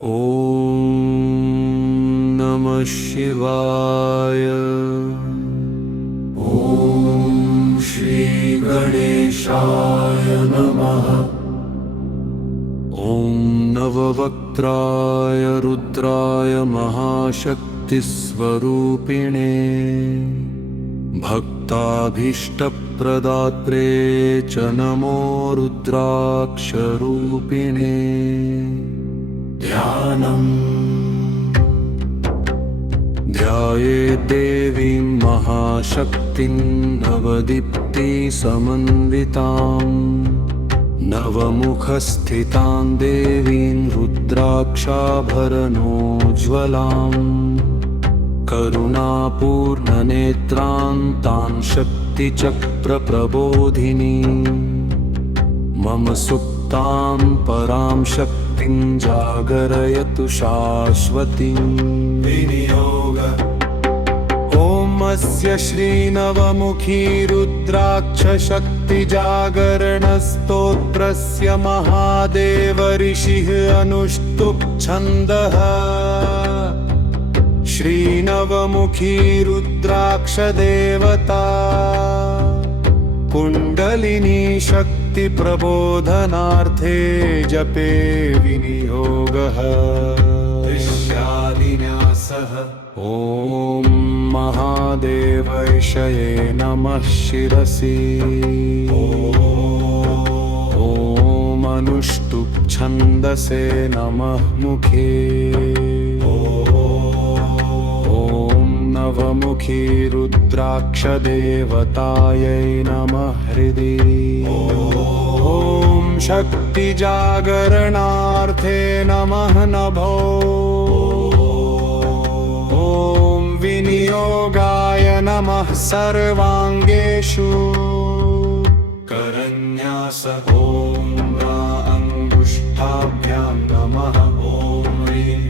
ॐ नमः शिवाय। ॐ श्री गणेशाय नमः। ॐ नववक्त्राय रुद्राय महाशक्तिस्वरूपिणे भक्ताभीष्टप्रदात्रे च नमो रुद्राक्षरूपिणे। ध्यायेत् देवीं महाशक्तिं नवदीप्तिसमन्वितां नवमुखस्थितां देवीं रुद्राक्षाभरणोज्ज्वलां करुणापूर्णनेत्रां तां शक्तिचक्रप्रबोधिनीं मम सुप्तां परां शक्तिं जागरयतु शाश्वतीं विनियोग। ॐ अस्य श्रीनवमुखी रुद्राक्षशक्तिजागरणस्तोत्रस्य महादेव ऋषिः अनुष्टुप् छन्दः। श्रीनवमुखी रुद्राक्षदेवता कुण्डलिनी शक्तिप्रबोधनार्थे जपे विनियोगः ऋष्यादिन्यासः। ॐ महादेवैषये नमः शिरसि। ॐ अनुष्टुप् छन्दसे नमः मुखे। नवमुखी रुद्राक्षदेवतायै नमः हृदि। ॐ शक्तिजागरणार्थे नमः नभो। ॐ विनियोगाय नमः सर्वाङ्गेषु करन्यास। ॐ अङ्गुष्ठाभ्यां नमः। ॐ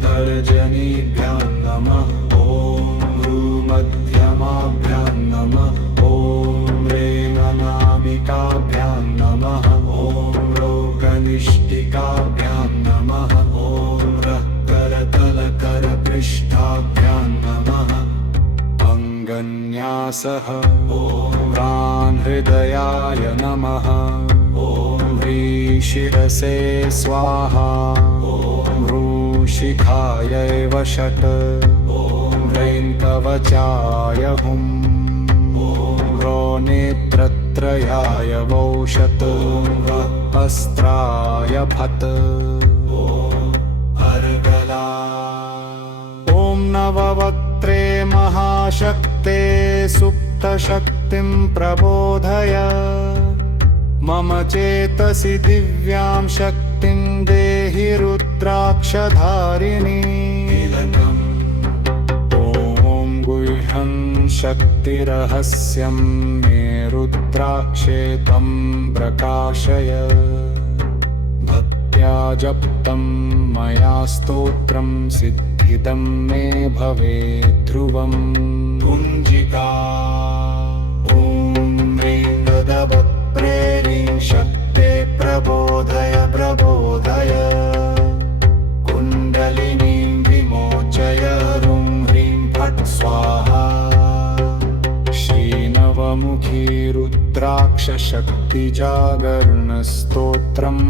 तर्जनीभ्यां नमः। मध्यमाभ्यां नमः। ॐ रेमनामिकाभ्यां नमः। ॐ कनिष्ठिकाभ्यां नमः। ॐ करतलकरपृष्ठाभ्यां नमः। अङ्गन्यासः। ॐ प्राणहृदयाय नमः। ॐ शिरसे स्वाहा। ॐ शिखायै वषट्। कवचाय हुं। ॐ नेत्रत्रयाय वौषत्। अस्त्राय फत्। अर्गला। ॐ नववक्त्रे महाशक्ते सुप्तशक्तिं प्रबोधय। मम चेतसि दिव्यां शक्तिं देहि रुद्राक्षधारिणी। शक्तिरहस्यं मे रुद्राक्षे त्वं प्रकाशय। भक्त्या जप्तं मया स्तोत्रं सिद्धिदं मे भवेत् ध्रुवम्। कुञ्जिका। ॐ ह्रीं गदवक्त्रेरीं शक्ते प्रबोधय प्रबोधय। कुण्डलिनीं विमोचय। रुं ह्रीं फट् स्वाहा। श्रीनवमुखी रुद्राक्षशक्तिजागरणस्तोत्रम्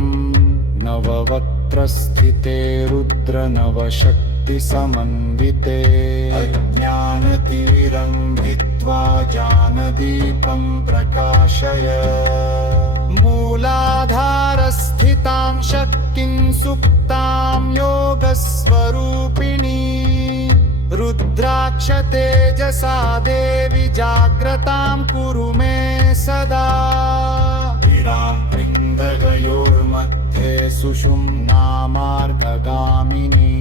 नववक्त्रस्थिते रुद्रनवशक्तिसमन्विते। अज्ञानतिमिरं भित्त्वा ज्ञानदीपं प्रकाशय। मूलाधारस्थितां शक्तिं सुप्तां योगस्वरूपिणी। रुद्राक्षतेजसा देवी जाग्रतां कुरु मे सदा। पिण्डगयोर्मध्ये सुषुम्नामार्गगामिनी।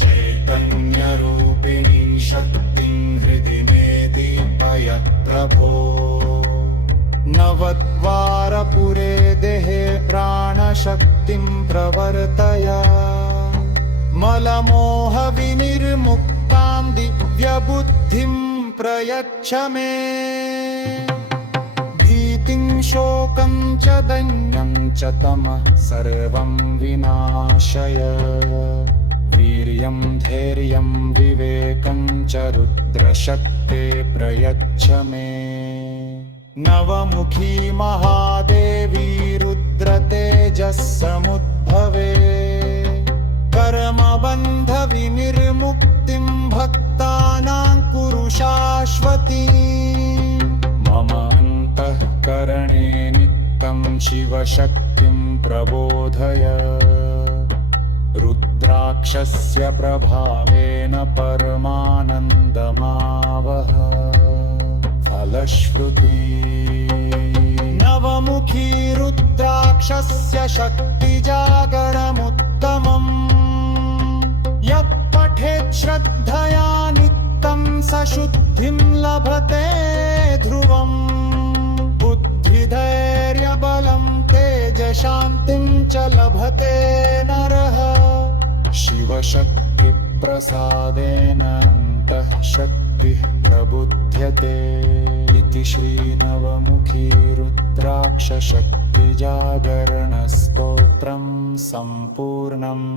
चैतन्यरूपिणी शक्तिं हृदि मे दीपय प्रभो। नवद्वारपुरे देहे प्राणशक्तिं प्रवर्तय। मलमोहविनिर्मुक्तां दिव्यबुद्धिं प्रयच्छ मे। भीतिं शोकं च दैन्यं च तमः सर्वं विनाशय वीर्यं धैर्यं विवेकं च रुद्रशक्ते प्रयच्छ मे नवमुखी महादेवी रुद्रतेजस्समुद्भवे कर्मबन्धविनिर्मुक्तिं भक्तानां कुरु शाश्वतीम् मम अन्तःकरणे नित्यं शिवशक्तिं प्रबोधय रुद्राक्षस्य प्रभावेन परमानन्दमावह फलश्रुती नवमुखी रुद्राक्षस्य शक्तिजागरमुत्तमम् यः पठेत् श्रद्धया नित्यं स शुद्धिं लभते ध्रुवम् बुद्धिधैर्यबलं तेजशान्तिं च लभते नरः शिवशक्तिप्रसादेन अन्तः शक्तिः प्रबुध्यते इति श्रीनवमुखी रुद्राक्षशक्तिजागरणस्तोत्रं सम्पूर्णम्।